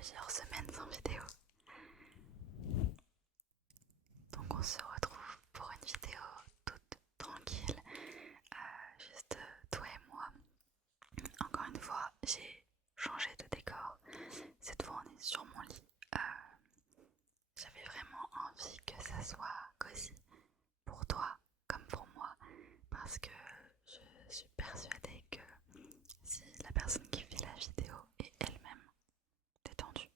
plusieurs semaines sans vidéo. Donc on se retrouve pour une vidéo toute tranquille, juste toi et moi. Encore une fois, j'ai changé de décor. Cette fois on est sur mon lit. J'avais vraiment envie que ça soit cosy pour toi comme pour moi, parce que je suis persuadée que si la personne qui fait la vidéo est elle-même détendue,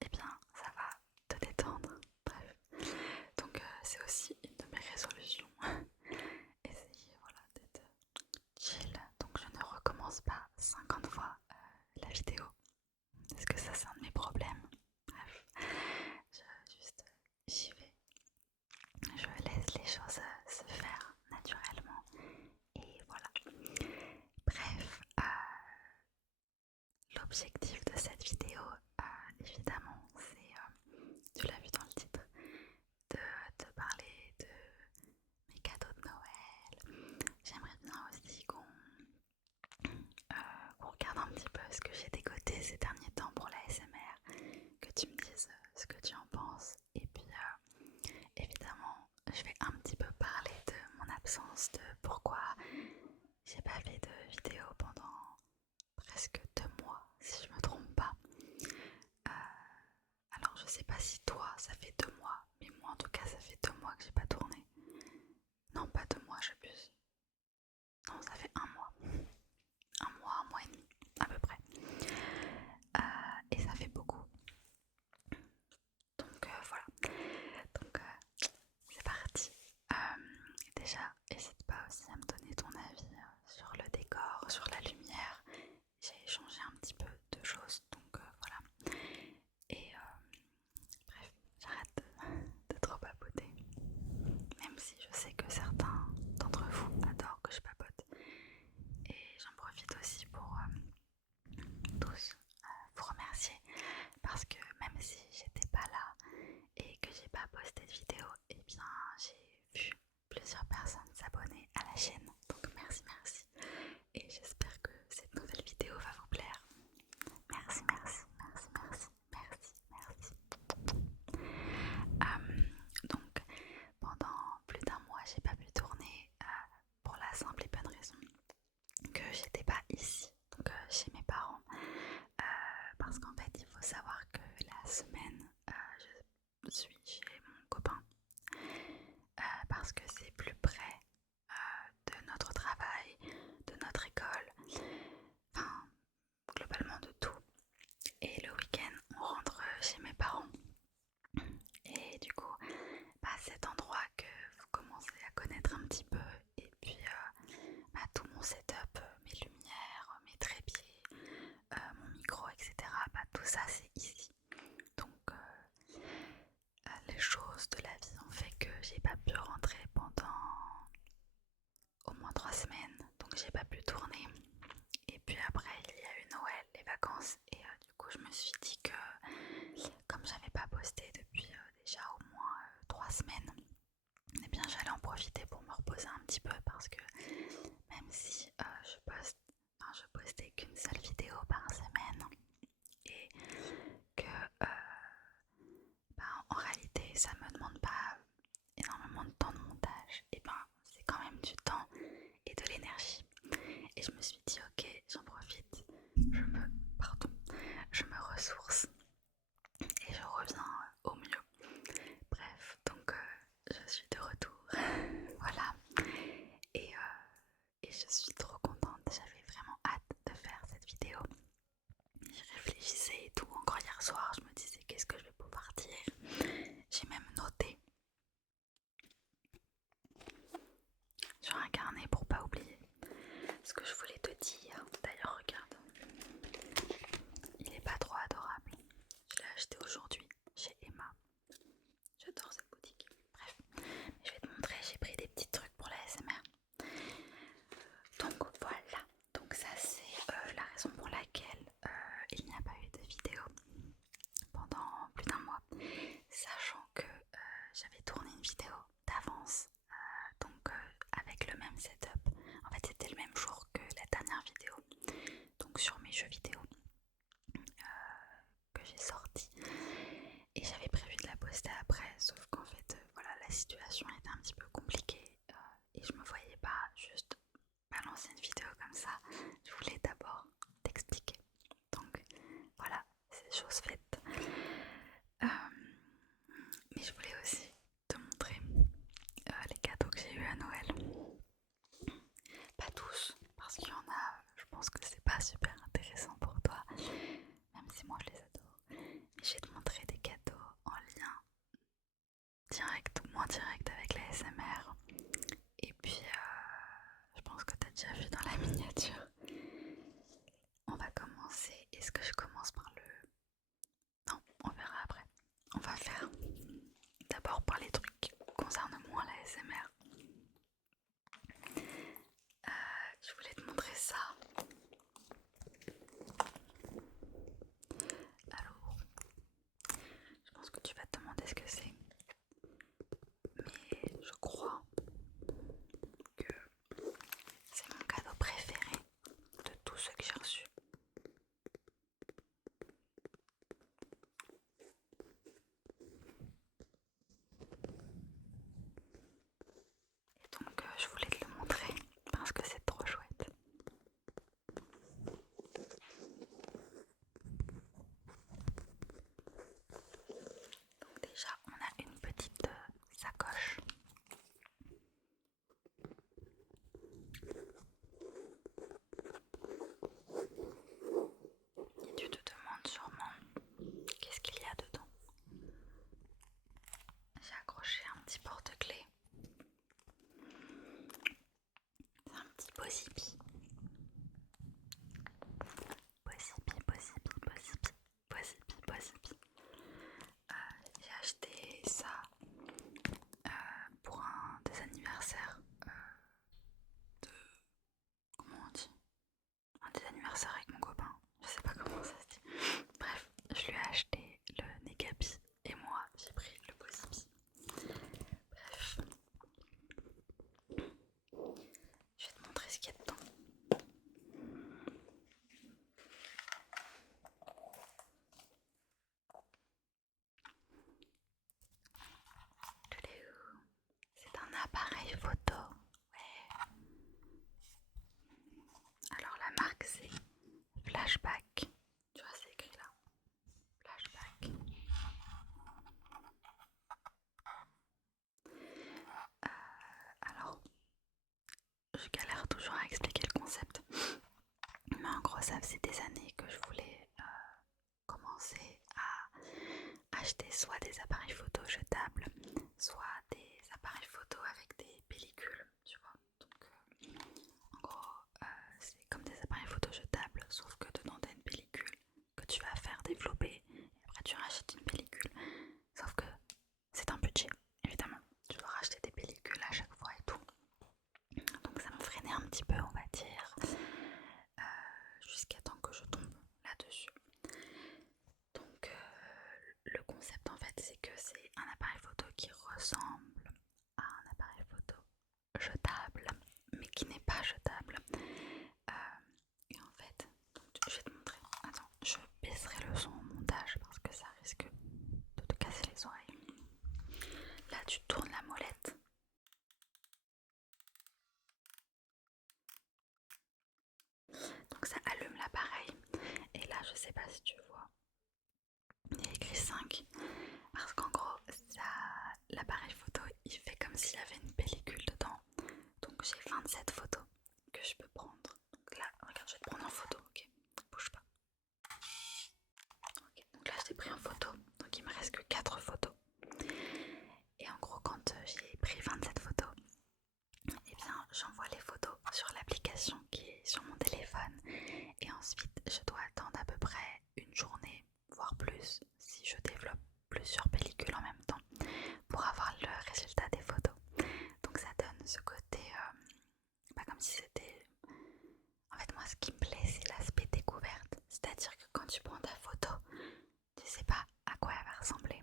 eh bien ça va te détendre. Bref, donc c'est aussi une de mes résolutions. Essayer voilà, d'être chill. Donc je ne recommence pas 50 fois la vidéo, parce que ça c'est un de mes problèmes. Bref, j'y vais. Je laisse les choses se faire naturellement. Et voilà. Bref, l'objectif de cette vidéo, évidemment, c'est, tu l'as vu dans le titre, de te parler de mes cadeaux de Noël. J'aimerais bien aussi qu'on regarde un petit peu ce que j'ai dégoté ces derniers temps pour la SMR, que tu me dises ce que tu en penses. Et puis évidemment, je vais un petit peu parler de mon absence, de pourquoi j'ai pas fait de vidéo pendant presque 2 mois, si je me trompe pas. Alors je sais pas si toi ça fait 2 mois, mais moi en tout cas ça fait 2 mois que j'ai pas tourné. Non, pas 2 mois, j'abuse. Non, ça fait 1 mois. 1 mois et demi, à peu près. Et ça fait beaucoup. Donc voilà. Donc c'est parti. Déjà, n'hésite pas aussi à me donner ton avis sur le décor, sur la lumière. J'ai changé un petit peu de choses, donc voilà. Et bref, j'arrête de trop papoter. Même si je sais que certains d'entre vous adorent que je papote. Et j'en profite aussi pour tous vous remercier, parce que même si j'étais pas là et que j'ai pas posté de vidéo, et bien j'ai vu plusieurs personnes s'abonner à la chaîne, donc merci, et j'espère que cette nouvelle vidéo va vous plaire. Merci, donc pendant plus d'1 mois j'ai pas pu tourner, pour la simple et bonne raison que j'étais pas ici, donc chez mes parents, parce qu'en fait il faut savoir que la semaine je suis chez mon copain, parce que c'est plus près de notre travail, de notre école, enfin globalement de tout. Et le week-end on rentre chez mes parents. Et du coup, cet endroit que vous commencez à connaître un petit peu, et puis tout mon setup, mes lumières, mes trépieds, mon micro, etc. Tout ça c'est ici. Donc les choses de la vie ont fait que j'ai pas pu rentrer pendant au moins 3 semaines, donc j'ai pas pu tourner. Et puis après il y a eu Noël, les vacances, et du coup je me suis dit que comme j'avais pas posté depuis déjà au moins 3 semaines, eh bien j'allais en profiter pour me reposer un petit peu, parce que même si je postais qu'une seule vidéo par semaine, et que en réalité ça me demande pas énormément de temps de montage, et c'est quand même du temps et de l'énergie. Et je me suis dit ok, j'en profite, je me ressource et je reviens au mieux. Bref, donc je suis de retour. Voilà. Et, et je suis trop contente, j'avais vraiment hâte de faire cette vidéo. J'y réfléchissais et tout, encore hier soir, je me disais qu'est-ce que je vais pouvoir dire. J'ai même noté sur un carnet pour pas oublier ce que je voulais te dire. D'ailleurs, regarde, il est pas trop adorable. Je l'ai acheté aujourd'hui chez Emma. J'adore cette boutique. Bref, je vais te montrer, j'ai pris des petits trucs pour la SMR. Donc voilà, donc ça c'est la raison pour laquelle il n'y a pas eu de vidéo pendant plus d'1 mois, sachant que j'avais tourné une vidéo d'avance, donc avec le même setup. En fait c'était le même jour que la dernière vidéo, donc sur mes jeux vidéo que j'ai déjà vu dans la miniature. On va commencer. Est-ce que je commence par le... Non, on verra après. On va faire d'abord par les trucs qui concernent moins la SMR. Je voulais te montrer ça. Alors, je pense que tu vas te demander ce que c'est. Mais je crois que c'est mon cadeau préféré de tous ceux que j'ai reçus. Et donc je voulais te le montrer parce que c'est trop chouette. Donc déjà on a une petite sacoche. Et tu te demandes sûrement qu'est-ce qu'il y a dedans. J'ai accroché un petit porte-clés. C'est un petit Bossipi. Bossipi. J'ai acheté ça pour un des anniversaires de... Comment on dit? Un des anniversaires avec mon copain. Je sais pas comment ça se dit. Bref, je lui ai acheté le Negabi et moi j'ai pris le Bossipi. Bref. Je vais te montrer ce qu'il y a dedans. C'est un appareil photo. Ouais. Alors la marque c'est Flashback. Tu vois c'est écrit là. Flashback. Alors je galère toujours à expliquer le concept. Mais en gros ça faisait des années que je voulais commencer à acheter soit des appareils photo jetables, soit des appareils photo avec des pellicules, tu vois. Donc en gros c'est comme des appareils photo jetables, sauf que dedans t'as une pellicule que tu vas faire développer et après tu rachètes une pellicule. Sauf que c'est un budget, évidemment. Tu dois racheter des pellicules à chaque fois et tout. Donc ça me freinait un petit peu, on va dire, jusqu'à temps que je tombe là-dessus. Donc le concept en fait c'est que c'est un appareil photo qui ressemble à un appareil photo jetable mais qui n'est pas jetable. Et en fait, donc, je vais te montrer. Attends, je baisserai le son au montage parce que ça risque de te casser les oreilles. Là tu tournes la molette. Donc ça allume l'appareil. Et là je sais pas si tu vois, il y a écrit 5. Parce qu'en gros l'appareil photo il fait comme s'il y avait une pellicule dedans. Donc j'ai 27 photos que je peux prendre. Donc là, regarde, je vais te prendre en photo, ok? Bouge pas. Ok, donc là je t'ai pris en photo. Donc il me reste que 4 photos. Et en gros quand j'ai pris 27 photos, et bien j'envoie les photos sur l'application qui est sur mon téléphone. Et ensuite je dois attendre à peu près une journée, voire plus, si je développe plusieurs pellicules en même temps, pour avoir le résultat des photos. Donc ça donne ce côté, pas comme si c'était... En fait moi ce qui me plaît c'est l'aspect découverte. C'est-à-dire que quand tu prends ta photo, tu sais pas à quoi elle va ressembler.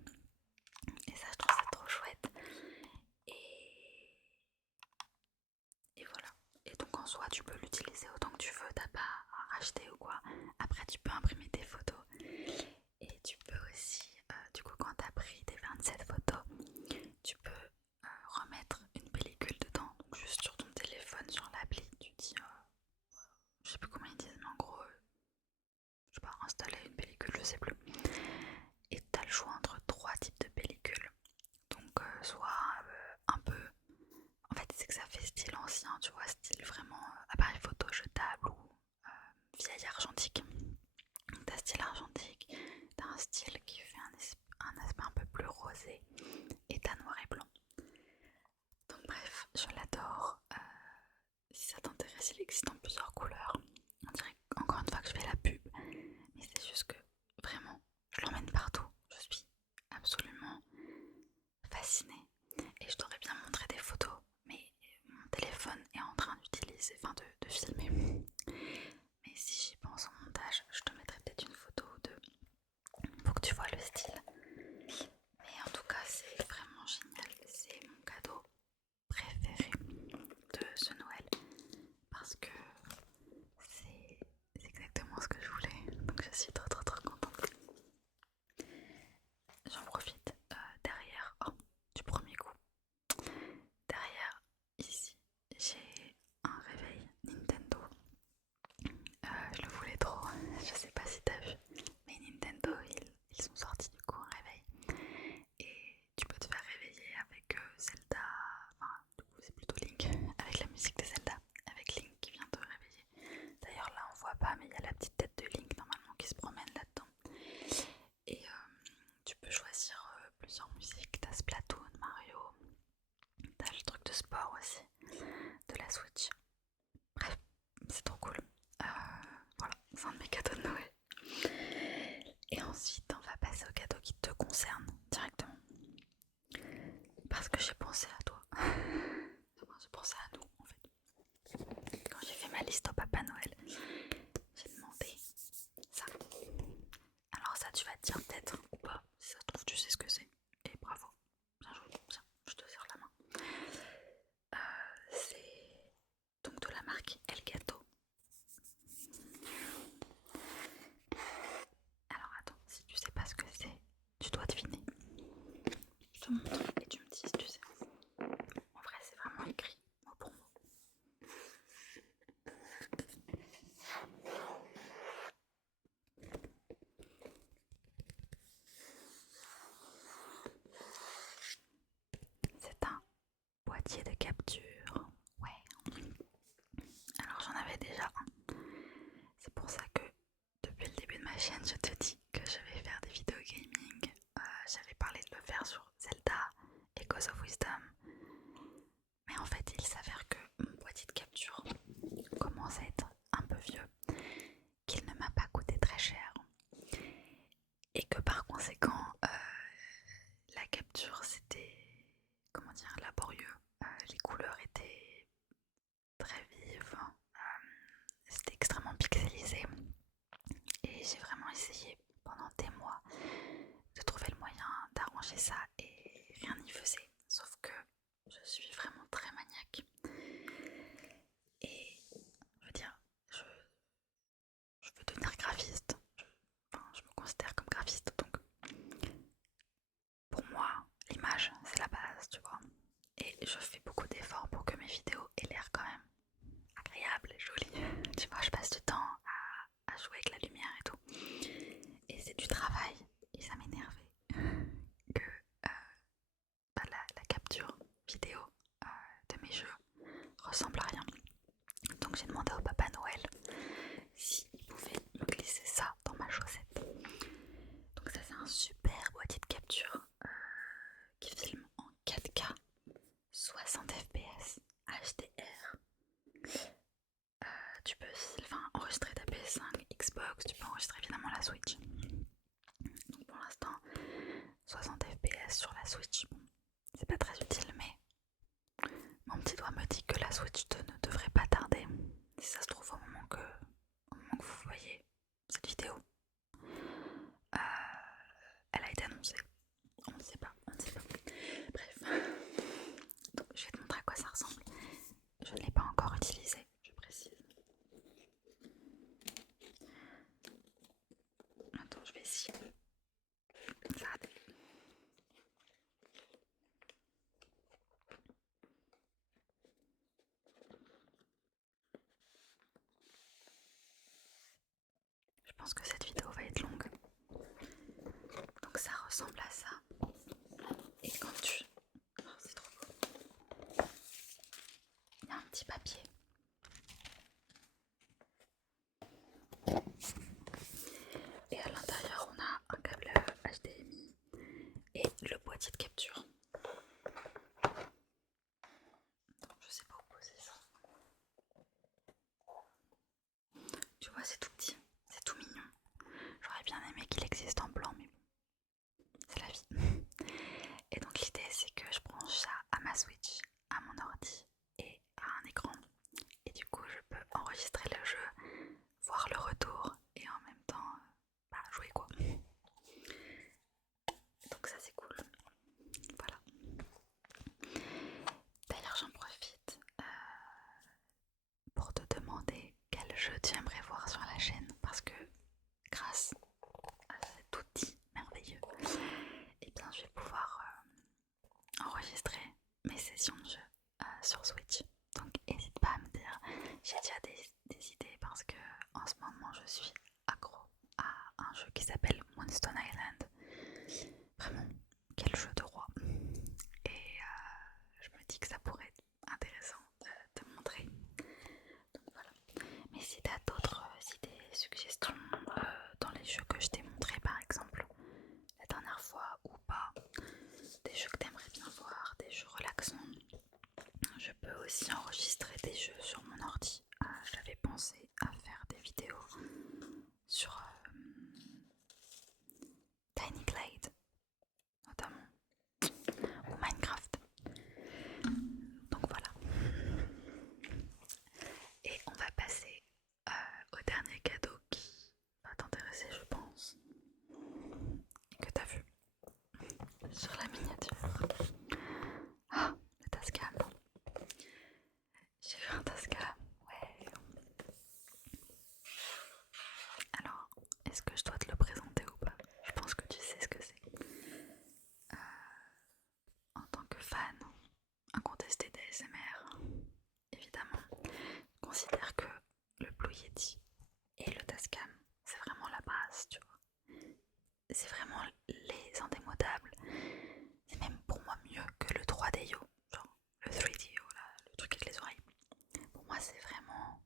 Et ça je trouve ça trop chouette. Et voilà. Et donc en soi tu peux l'utiliser autant que tu veux, t'as pas à racheter ou quoi. Après tu peux imprimer tes photos. Et tu peux aussi, du coup quand t'as pris tes 27 photos, tu peux remettre une pellicule dedans. Donc juste sur ton téléphone, sur l'appli, tu dis, je sais plus comment ils disent, mais en gros, je sais pas, installer une pellicule, je sais plus. Et t'as le choix entre 3 types de pellicules. Donc soit un peu... En fait c'est que ça fait style ancien, tu vois, style vraiment appareil photo jetable ou vieille argentique. Donc t'as style argentique, t'as un style qui fait un aspect un peu plus rosé et t'as noir et blanc. Donc bref, je l'adore. Si ça t'intéresse, sais s'il existe en plusieurs couleurs. On dirait encore une fois que je fais la pub, mais c'est juste que vraiment, je l'emmène partout. Je suis absolument fascinée. Et je t'aurais bien montré des photos, mais mon téléphone est en train d'utiliser, enfin de filmer. Mais si j'y pense au montage, je te mettrai peut-être une photo de pour que tu vois le style. Mais en tout cas, c'est vraiment génial. C'est mon cadeau préféré de ce Noël parce que c'est exactement ce que je voulais. Donc je suis trop contente. J'en profite derrière, du premier coup. Derrière, ici, j'ai un réveil Nintendo. Je le voulais trop, je sais pas si t'as vu, mais Nintendo, ils ont sorti du coup un réveil. Et tu peux te faire réveiller avec Zelda, enfin du coup c'est plutôt Link, avec la musique de Zelda, avec Link qui vient te réveiller. D'ailleurs là on voit pas mais il y a la petite tête de Link normalement qui se promène là-dedans. Et tu peux choisir plusieurs musiques, t'as Splatoon, Mario, t'as le truc de sport aussi, de la Switch. Bref, c'est trop cool. Voilà, c'est un de mes cadeaux de Noël. Et ensuite on va passer aux cadeaux qui te concernent directement. Parce que j'ai pensé à toi. J'ai pensé à nous en fait. Quand j'ai fait ma liste au Papa Noël, j'ai demandé ça. Alors ça tu vas te dire peut-être ou pas. Si ça se trouve tu sais ce que c'est. Et bravo. Bien joué. Tiens, je te serre la main. C'est donc de la marque Elgato. Alors attends, si tu sais pas ce que c'est, tu dois deviner. Je te montre et tu me dis si tu sais. En vrai c'est vraiment écrit mot pour mot. C'est un boîtier de capture. Ouais. Alors j'en avais déjà un. C'est pour ça que depuis le début de ma chaîne, je te dis que je vais faire des vidéos gaming. J'avais parlé de le faire sur Zelda, Echoes of Wisdom. Mais en fait, il s'avère que mon boîtier de capture commence à être un peu vieux, qu'il ne m'a pas coûté très cher. Et que par conséquent, la capture c'était, comment dire, laborieux. Les couleurs étaient très vives, c'était extrêmement pixelisé. Et j'ai vraiment essayé pendant des mois de trouver le moyen d'arranger ça et rien n'y faisait. Sauf que je suis vraiment très maniaque. Et je veux dire, je veux devenir graphiste. Je me considère comme graphiste, donc pour moi, l'image c'est la base, tu vois. Et je fais beaucoup d'efforts pour que mes vidéos aient l'air quand même agréables et jolies. Tu vois, je passe du temps à jouer avec la lumière et tout. Et c'est du travail. Et ça m'énervait que la capture vidéo de mes jeux ressemble à rien. Donc j'ai demandé au Papa Noël s'il pouvait me glisser ça dans ma chaussette. Donc ça c'est un super boîtier de capture qui filme en 4K 60 fps HDR. Tu peux enregistrer ta PS5, Xbox, tu peux enregistrer évidemment la Switch. Donc pour l'instant 60 fps sur la Switch, bon, c'est pas très utile mais mon petit doigt me dit que la Switch 2 ne devrait pas tarder. Si ça se trouve au moment que vous voyez cette vidéo, elle a été annoncée. On ne sait pas. Bref. Donc je vais te montrer à quoi ça ressemble. Je ne l'ai pas encore utilisé, je précise. Attends, je vais essayer. Ça. Je pense que cette vidéo va être longue. Donc ça ressemble à ça. Et quand tu... Oh, c'est trop beau. Il y a un petit papier. Et à l'intérieur, on a un câble HDMI et le boîtier de capture. Donc je sais pas où poser ça. ma Switch à mon ordi et à un écran. Et du coup, je peux enregistrer le jeu, voir le retour et en même temps jouer quoi. Donc ça c'est cool. Voilà. D'ailleurs j'en profite pour te demander quel jeu tu aimerais voir sur la chaîne parce que grâce à cet outil merveilleux, et bien je vais pouvoir enregistrer mes sessions de jeu sur Switch. Donc n'hésite pas à me dire, j'ai déjà des idées parce que en ce moment je suis accro à un jeu qui s'appelle Moonstone Island. Vraiment, quel jeu de roi. Et je me dis que ça pourrait être intéressant de te montrer. Donc voilà. Mais si tu as d'autres idées, suggestions dans les jeux que je t'ai montré par exemple la dernière fois ou pas, des jeux que tu aimerais bien voir, des jeux relaxants, je peux aussi enregistrer des jeux sur mon ordi. J'avais pensé à faire des vidéos sur Tiny Glade notamment ou Minecraft. Donc voilà. Et on va passer au dernier cadeau qui va t'intéresser je pense et que t'as vu sur la miniature. Ah, le Tascam. J'ai vu un Tascam, ouais. Alors, est-ce que je dois te le présenter ou pas? Je pense que tu sais ce que c'est. En tant que fan incontesté d'ASMR, évidemment, je considère que le Blue Yeti et le Tascam, c'est vraiment la base, tu vois. C'est vraiment les indémodables. C'est même pour moi mieux que le 3DO, genre le 3DO, là, le truc avec les oreilles. Pour moi, c'est vraiment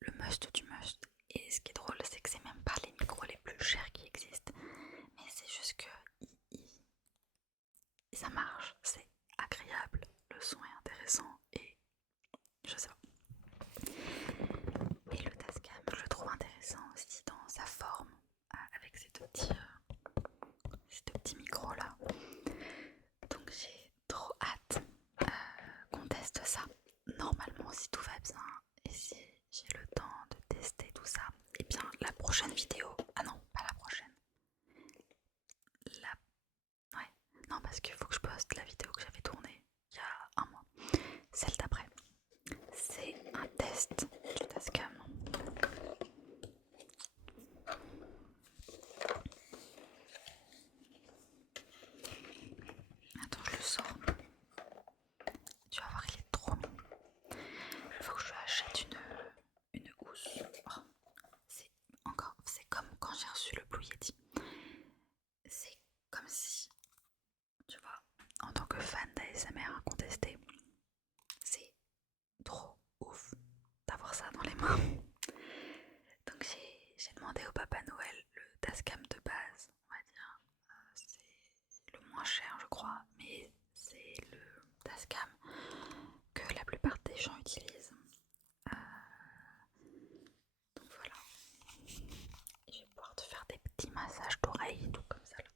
le must du must. Et ce qui est drôle, c'est que c'est même pas les micros les plus chers qui existent, mais c'est juste que ça marche, c'est agréable, le son est intéressant et je sais pas. Et le Tascam, je le trouve intéressant aussi dans sa forme, avec ces deux petits micros là. Donc j'ai trop hâte qu'on teste ça. Normalement, si tout va bien et si j'ai le temps de tester tout ça, et bien la prochaine vidéo, ah non, pas la prochaine, ouais, non parce qu'il faut que je poste la vidéo que j'avais tournée il y a un mois, celle d'après. C'est un test du Tascam. Attends, je le sors. Tu vas voir, il est trop mignon. Il faut que je lui achète une housse. Oh, c'est comme quand j'ai reçu le Blue Yeti. C'est comme si, tu vois, en tant que fan d'ASMR incontesté, c'est trop ouf d'avoir ça dans les mains. Donc j'ai demandé au Papa Noël le Tascam de base, on va dire. C'est le moins cher je crois, mais c'est le Tascam que la plupart des gens utilisent. Donc voilà. Et je vais pouvoir te faire des petits massages d'oreilles et tout comme ça là.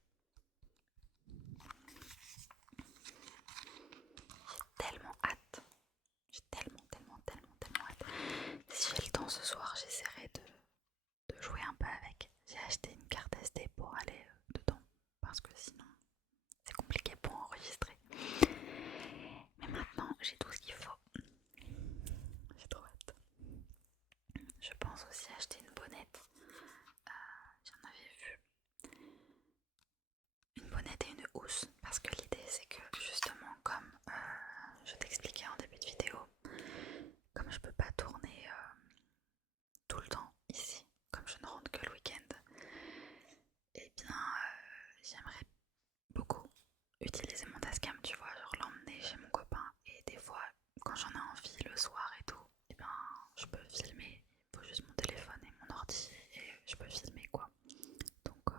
J'ai tellement hâte. J'ai tellement hâte. Si j'ai le temps ce soir, j'essaierai de jouer un peu avec. J'ai acheté une carte SD pour aller dedans parce que sinon c'est compliqué pour enregistrer. Mais maintenant j'ai tout ce qu'il faut. J'ai trop hâte. Je pense aussi acheter une bonnette. J'en avais vu une bonnette et une housse parce que l'idée c'est que justement comme je t'expliquais en début de vidéo, comme je peux pas tourner tout le temps ici, comme je ne rentre que le week-end, et bien j'aimerais beaucoup utiliser mon Tascam, tu vois, genre l'emmener chez mon copain et des fois quand j'en ai envie le soir et tout, et bien je peux filmer, il faut juste mon téléphone et mon ordi et je peux filmer quoi. Donc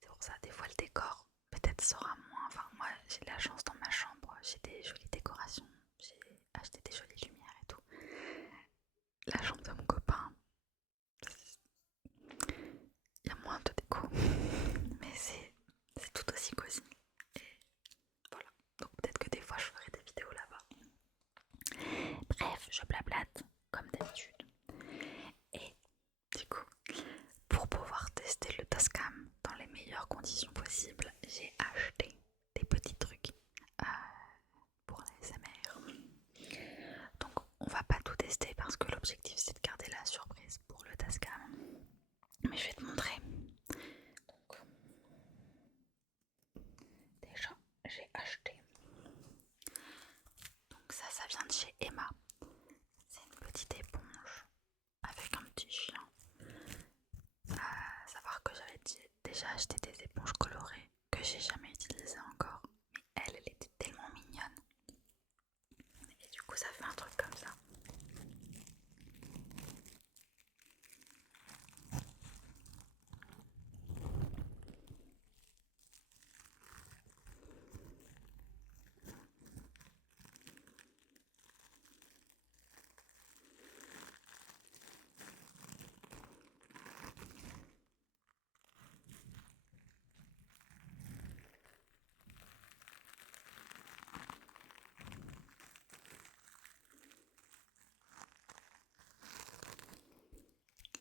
c'est pour ça, des fois le décor peut-être sera moins, enfin moi j'ai de la chance dans ma chambre, j'ai des jolies décorations, j'ai acheté des jolies lumières et tout. La chambre de mon copain, il y a moins de déco, mais c'est tout aussi cosy. Et voilà, donc peut-être que possible, j'ai acheté des petits trucs pour les SMR. Donc on va pas tout tester parce que l'objectif c'est de garder la surprise pour le Tascam. Mais je vais te montrer. Donc, déjà j'ai acheté. Donc ça vient de chez Emma. C'est une petite éponge avec un petit chien. À savoir que j'avais déjà acheté des éponges colorées que j'ai jamais utilisées encore. Mais elle était tellement mignonne. Et du coup ça fait un truc comme ça.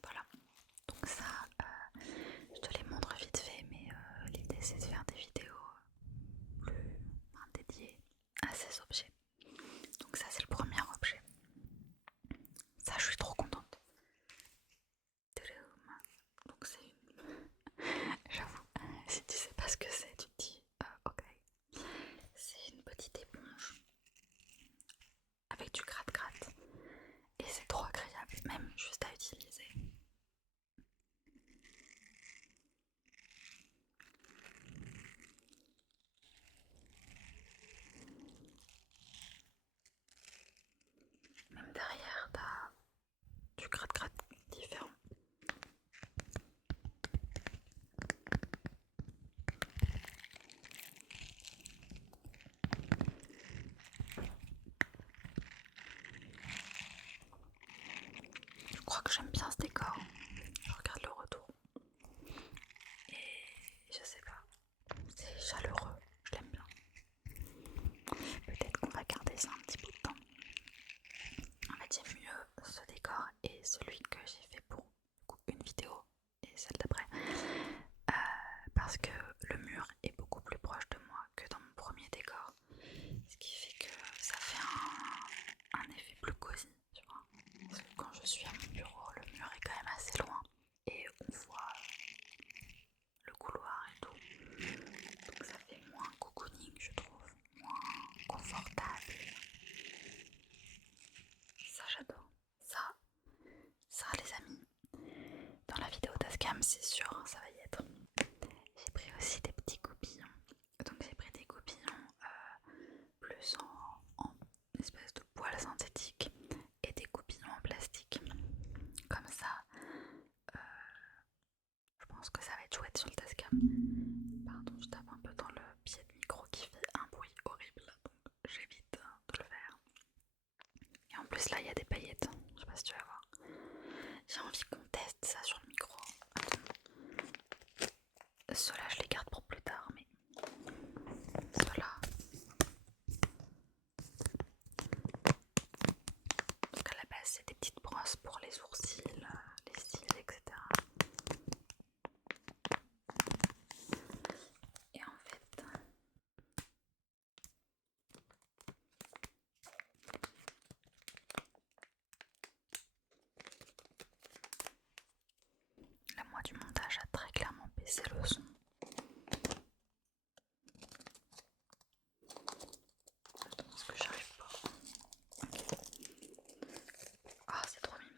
Voilà. Donc ça, je te les montre vite fait, mais l'idée c'est de faire des vidéos plus dédiées à ces objets. Donc ça c'est le premier objet. Ça je suis trop contente. Donc c'est une... J'avoue, si tu sais pas ce que c'est, tu te dis ok. C'est une petite éponge avec du gratte-gratte. Et c'est trop agréable, même juste à utiliser. Même derrière, t'as du gratte-gratte différent. Je crois que j'aime bien ce décor. Je regarde le retour. Et je sais pas, c'est chaleureux, je l'aime bien. Peut-être qu'on va garder ça un petit bout de temps. En fait, j'aime mieux ce décor et celui que j'ai fait pour une vidéo et celle d'après. Parce que le mur est beaucoup plus proche de moi que dans mon premier décor. Ce qui fait que ça fait un effet plus cosy, tu vois. Parce que quand je suis à mon bureau, le mur est quand même assez loin. Et on voit le couloir et tout. Donc ça fait moins cocooning, je trouve. Moins confortable. Ça j'adore. Ça les amis, dans la vidéo Tascam c'est sûr, ça va y être. J'ai pris aussi des petits coupillons. Donc j'ai pris des coupillons plus en espèce de poils synthétique et des coupillons en plastique. Comme ça, je pense que ça va être chouette sur le Tascam. Pardon, je tape un peu dans le pied de micro qui fait un bruit horrible, donc j'évite de le faire. Et en plus là il y a des paillettes, je sais pas si tu vas voir. J'ai envie qu'on teste ça sur le micro. Ceux-là je les garde pour plus tard, mais ceux-là. Donc à la base c'est des petites brosses pour les sourcils, les cils, etc. Et en fait, la moi du montage a très clairement baissé le son. Parce que j'arrive pas. Ah, c'est trop mimes.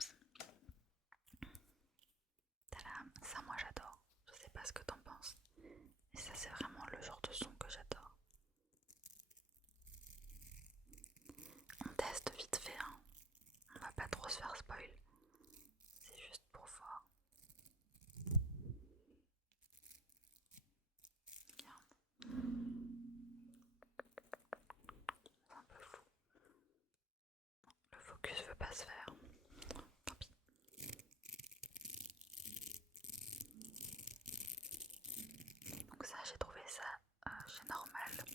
Tadam, ça moi j'adore. Je sais pas ce que t'en penses. Mais ça c'est vraiment le genre de son que j'adore. On teste vite fait, hein. On va pas trop se faire spoil. C'est juste pour voir. Regarde. C'est un peu flou. Le focus veut pas se faire. Tant pis. Donc ça, j'ai trouvé ça chez Normal.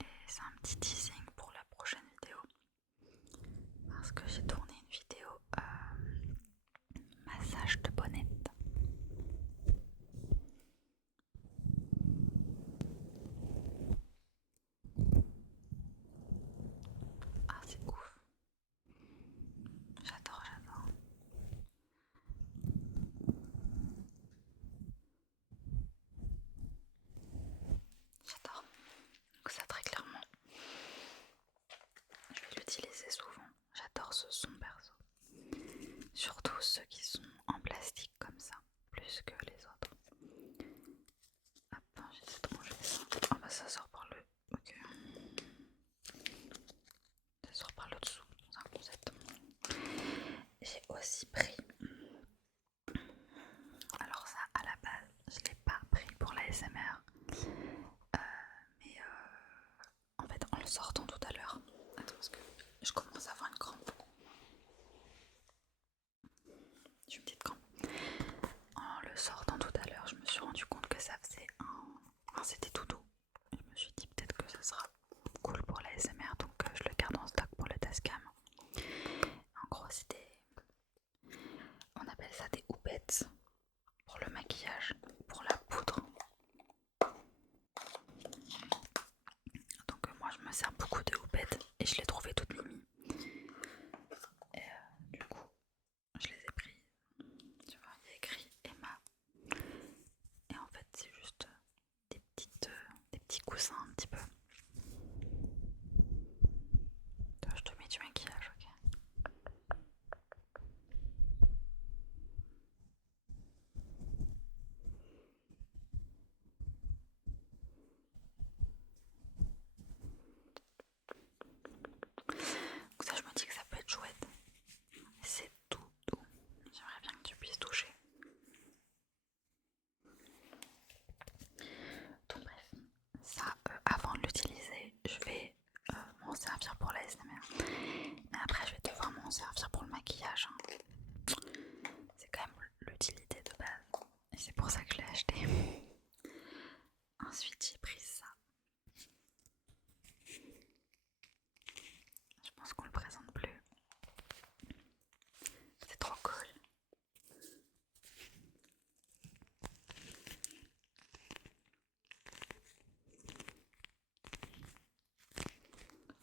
Et c'est un petit teasing pour la prochaine vidéo. aussi pris. Alors ça, à la base, je l'ai pas pris pour la SMR. Mais en fait, en le sortant tout à l'heure, attends parce que je commence à avoir une crampe. J'ai une petite crampe. En le sortant tout à l'heure, je me suis rendu compte que ça faisait enfin, c'était tout doux. Je me suis dit peut-être que ça sera cool pour la SMR, donc je le garde en stock pour le Tascam. En gros, on appelle ça des houppettes pour le maquillage, pour la poudre. Donc moi je me sers beaucoup de houppettes et je les trouvais toutes mimi. Et du coup, je les ai prises. Tu vois, il y a écrit Emma. Et en fait, c'est juste des petits coussins un petit peu. Toi, je te mets du maquillage, ok? Donc ça, je me dis que ça peut être chouette. C'est tout doux. J'aimerais bien que tu puisses toucher. Donc bref, ça, avant de l'utiliser, je vais m'en servir pour la SMR. Mais après, je vais devoir m'en servir pour le maquillage. Hein. C'est quand même l'utilité de base. Et c'est pour ça que je l'ai acheté. Ensuite, j'ai pris ça. Je pense qu'on le présente plus. C'est trop cool.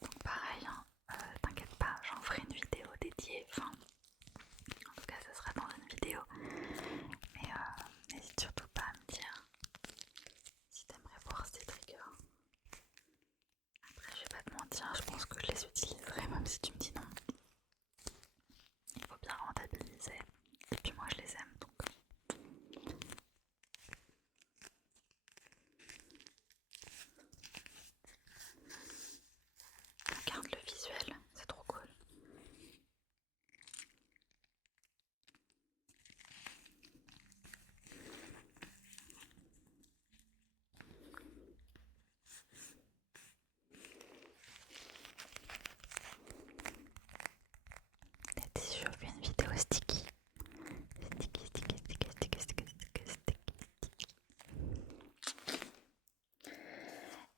Donc pareil, hein, t'inquiète pas, j'en ferai une vidéo dédiée. Enfin, en tout cas, ça sera dans une vidéo. Mais n'hésite surtout pas à me dire si t'aimerais voir ces triggers. Après, je vais pas te mentir, je pense que je les utiliserai même si tu me dis non. Il faut bien rentabiliser. Et puis moi, je les aime donc. Regarde le visuel, c'est trop cool. Et si je fais une vidéo sticky.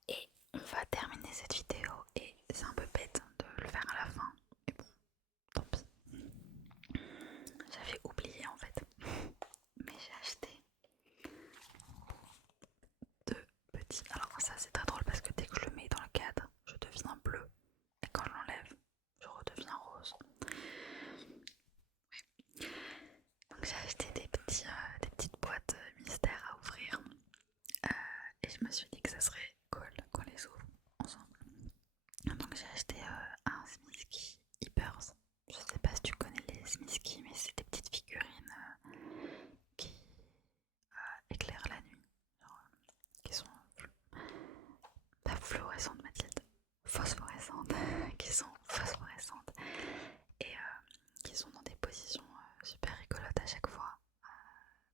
Et on va terminer cette vidéo et c'est un peu bête de le faire à la fin. Mais bon, tant pis. J'avais oublié en fait. Mais j'ai acheté deux petits. Alors ça c'est très drôle parce que dès que je le mets dans le cadre, je deviens bleu. Et quand je l'enlève, je redeviens rose. Ouais. Donc j'ai acheté des petites boîtes mystères à ouvrir. Et je me suis dit que ça serait cool qu'on les ouvre ensemble. Donc j'ai acheté un Smisky Hypers. Je sais pas si tu connais les Smisky, mais c'est des petites figurines qui éclairent la nuit. Genre, qui sont pas fluorescentes, Mathilde, phosphorescentes, qui sont phosphorescentes et qui sont dans des positions super rigolotes à chaque fois.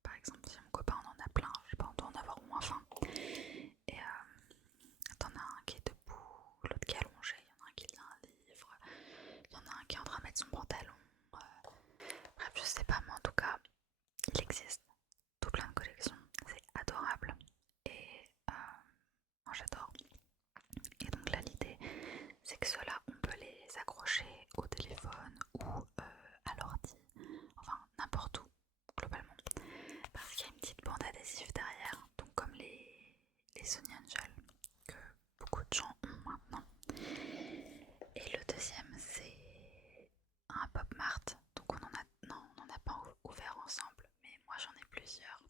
Par exemple, si mon copain en a plein, je sais pas, on doit en avoir au moins 20. Et t'en as un qui est debout, l'autre qui est allongé, il y en a un qui lit un livre, il y en a un qui est en train de mettre son pantalon. Bref, je sais pas, mais en tout cas, il existe tout plein de collections, c'est adorable. Et moi j'adore. Et donc là, l'idée, c'est que ceux-là, on peut les accrocher au téléphone ou à l'ordi, enfin n'importe où, globalement. Parce qu'il y a une petite bande adhésive derrière, donc comme les Sony Angel que beaucoup de gens ont maintenant. Et le deuxième, c'est un Pop Mart. Donc on en a pas ouvert ensemble, mais moi j'en ai plusieurs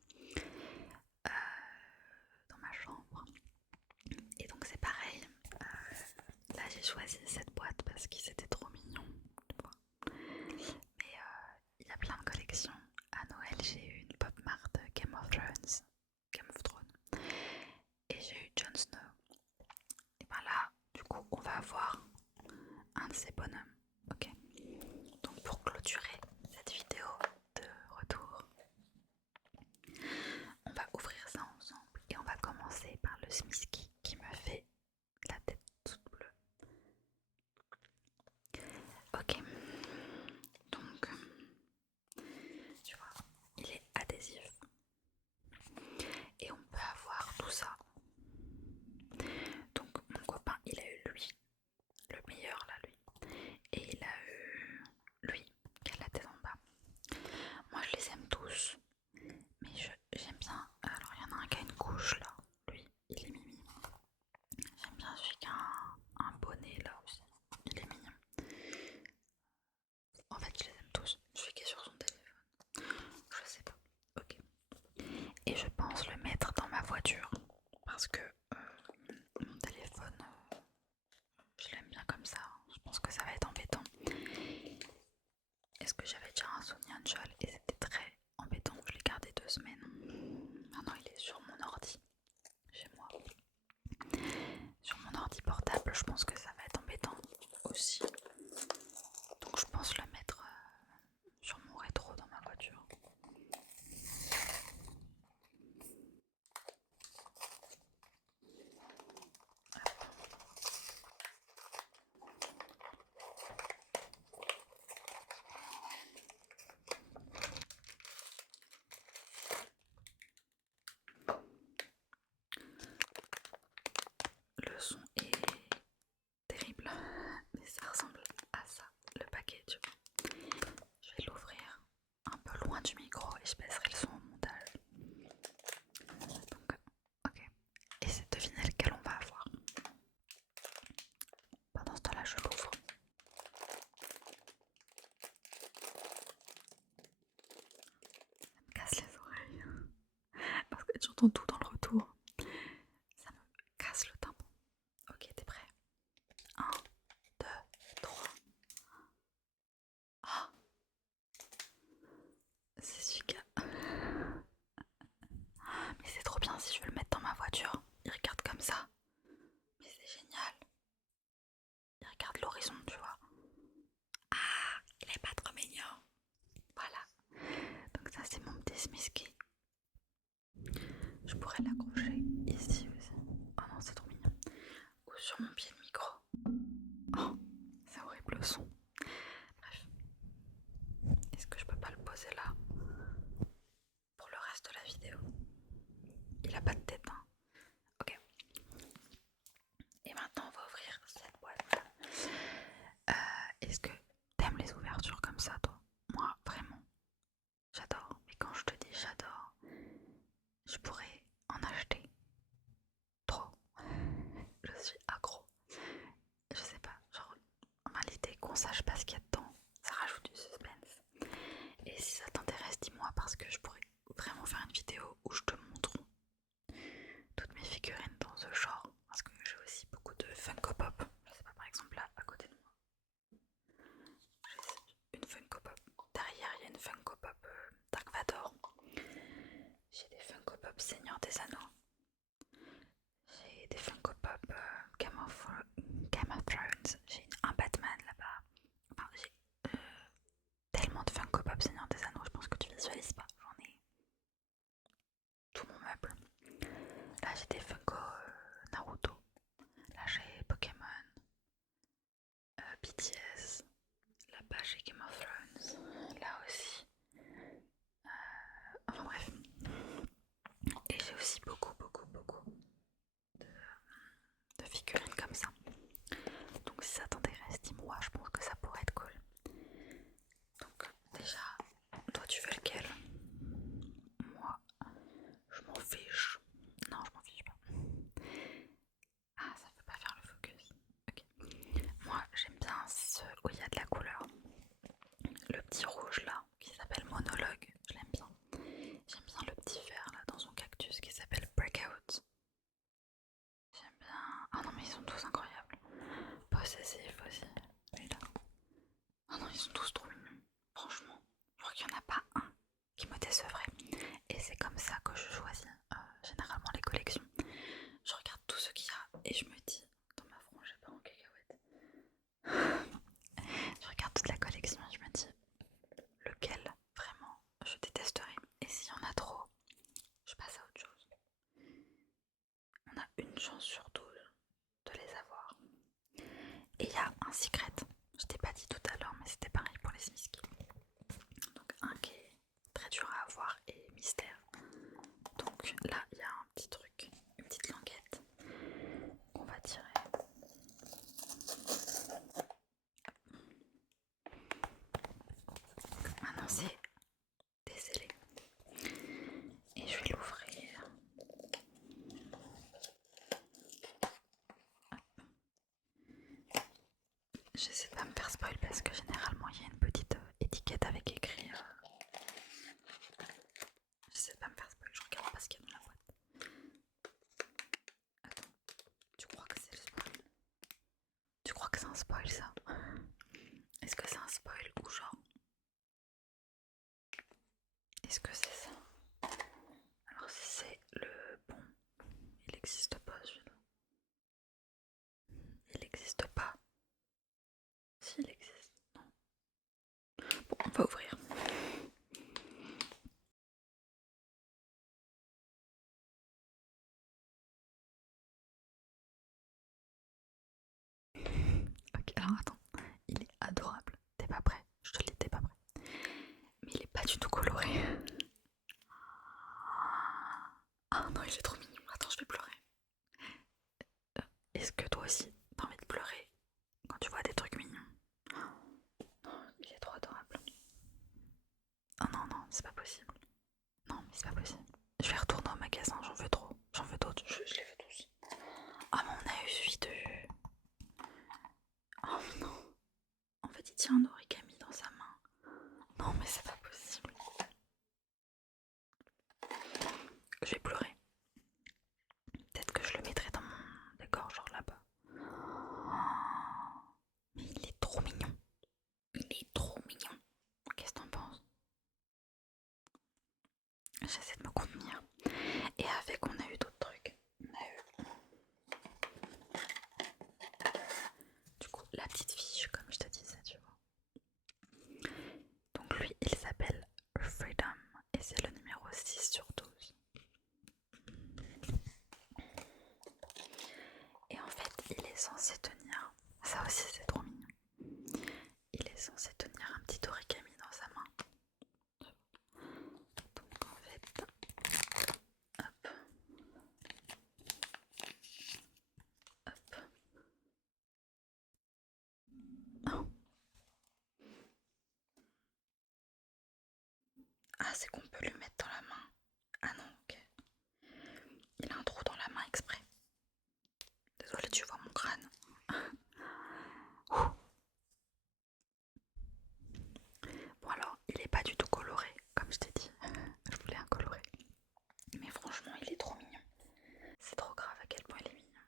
dans ma chambre. Et donc c'est pareil. Là j'ai choisi cette boîte parce qu'ils étaient trop mignons. Mais il y a plein de collections. À Noël j'ai eu une Pop Mart Game of Thrones. Et j'ai eu Jon Snow. Et ben là, du coup, on va avoir un de ces bonhommes. Ok. Donc pour clôturer cette vidéo, j'entends tout dans le retour. Ça me casse le tympan. Ok, t'es prêt? 1, 2, 3. Ah, c'est super. Mais c'est trop bien si je veux le mettre dans ma voiture. Il regarde comme ça. Mais c'est génial. Il regarde l'horizon, tu vois. Ah, il est pas trop mignon. Voilà. Donc ça c'est mon petit Smisky. Je pourrais l'accrocher ici aussi. Oh non, c'est trop mignon. Ou sur mon pied de micro. Oh, c'est horrible le son. Bref. Est-ce que je peux pas le poser là pour le reste de la vidéo? Il a pas de tête, hein. Ok. Et maintenant on va ouvrir cette boîte. Est-ce que t'aimes les ouvertures comme ça, toi? Moi, vraiment, j'adore. Mais quand je te dis j'adore, je pourrais en acheter trop. Je suis accro. Je sais pas, genre, l'idée qu'on sache pas ce qu'il y a dedans, ça rajoute du suspense. Et si ça t'intéresse, dis-moi parce que je pourrais vraiment faire une vidéo où je te montre toutes mes figurines dans ce genre. Parce que j'ai aussi beaucoup de Funko Pop. Je sais pas, par exemple là, à côté de moi, j'ai une Funko Pop. Derrière, il y a une Funko Pop Dark Vador. J'ai des Funko Pop Seigneur des Anneaux. J'ai des Funko Pop Game of Thrones. J'ai un Batman là-bas. Enfin, j'ai tellement de Funko Pop Seigneur des Anneaux, je pense que tu visualises pas. J'en ai tout mon meuble. Là, j'ai des Funko Naruto. Là, j'ai Pokémon, BTS. Là-bas, j'ai Game of Thrones. Là aussi. Enfin bref. Et j'ai aussi beaucoup de figurines comme ça. Donc si ça t'intéresse, dis-moi, je pense que ça pourrait être cool. Donc déjà, toi tu veux lequel? Moi, je m'en fiche. Non, je m'en fiche pas. Ah, ça veut pas faire le focus. Ok. Moi, j'aime bien ceux où il y a de la couleur. Le petit rouge là, qui s'appelle Monologue, je l'aime bien. J'aime bien le petit vert là dans son cactus qui s'appelle Breakout. J'aime bien. Ah non, mais ils sont tous incroyables. Possessif aussi. Oui, là. Ah non, ils sont tous trop mignons. Franchement, je crois qu'il n'y en a pas un qui me décevrait. Et c'est comme ça que je choisis généralement les collections. Je regarde tout ce qu'il y a et je me dis, dans ma frange, j'ai pas en cacahuète. Je regarde toute la collection et je me dis, lequel vraiment je détesterais. Et s'il y en a trop, je passe à autre chose. On a une chance sur 12 de les avoir. Et il y a un secret. Je t'ai pas dit tout à l'heure, mais c'était pareil pour les Smisky. Donc un qui est très dur à avoir et mystère. Donc là, il y a un petit truc, une petite languette qu'on va tirer. Donc maintenant c'est décellé. Et je vais l'ouvrir. J'essaie de pas me faire spoil parce que généralement il y a une petite étiquette avec écrit. J'essaie de pas me faire spoil, je regarde pas ce qu'il y a dans la boîte. Attends, tu crois que c'est le spoil? Tu crois que c'est un spoil ça? Est-ce que c'est un spoil ou genre? Est-ce que c'est ça? Alors si c'est le bon, il n'existe pas celui-là. Il n'existe pas. S'il existe, non. Bon, on va ouvrir. Ok, alors attends. Il est adorable. T'es pas prêt? Je te le dis, t'es pas prêt. Mais il est pas du tout coloré. Ah non, il est trop mignon. Attends, je vais pleurer. Est-ce que toi aussi, t'as envie de pleurer quand tu vois des trucs mignons? Non, il est trop adorable. Oh non, non, c'est pas possible. Non, mais c'est pas possible. Je vais retourner au magasin, j'en veux trop. J'en veux d'autres, je les veux tous. Ah, mais on a eu celui de... Oh non. En fait, il tient un origami dans sa main. Non, mais c'est pas possible. Je vais pleurer. est censé tenir un petit origami dans sa main. Donc en fait, hop, hop. Oh. Ah, c'est qu'on peut lui mettre dans la main. Ah non, ok. Il a un trou dans la main exprès. Désolée, tu vois mon crâne. Bon alors, il est pas du tout coloré, comme je t'ai dit. Je voulais un coloré. Mais franchement, il est trop mignon. C'est trop grave à quel point il est mignon.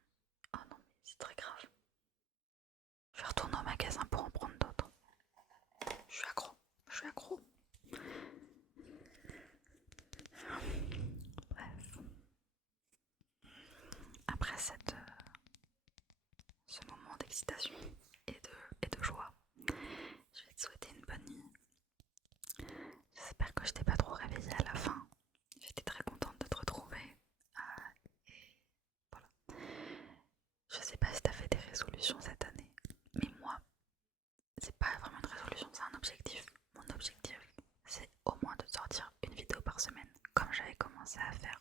Oh non, mais c'est très grave. Je vais retourner au magasin pour en prendre d'autres. Je suis accro. Je suis accro. Bref. Après ce moment d'excitation et de joie, je vais te souhaiter une bonne nuit. J'espère que je t'ai pas trop réveillée à la fin. J'étais très contente de te retrouver. Et voilà. Je sais pas si t'as fait des résolutions cette année, mais moi, c'est pas vraiment une résolution, c'est un objectif. Mon objectif, c'est au moins de sortir une vidéo par semaine, comme j'avais commencé à faire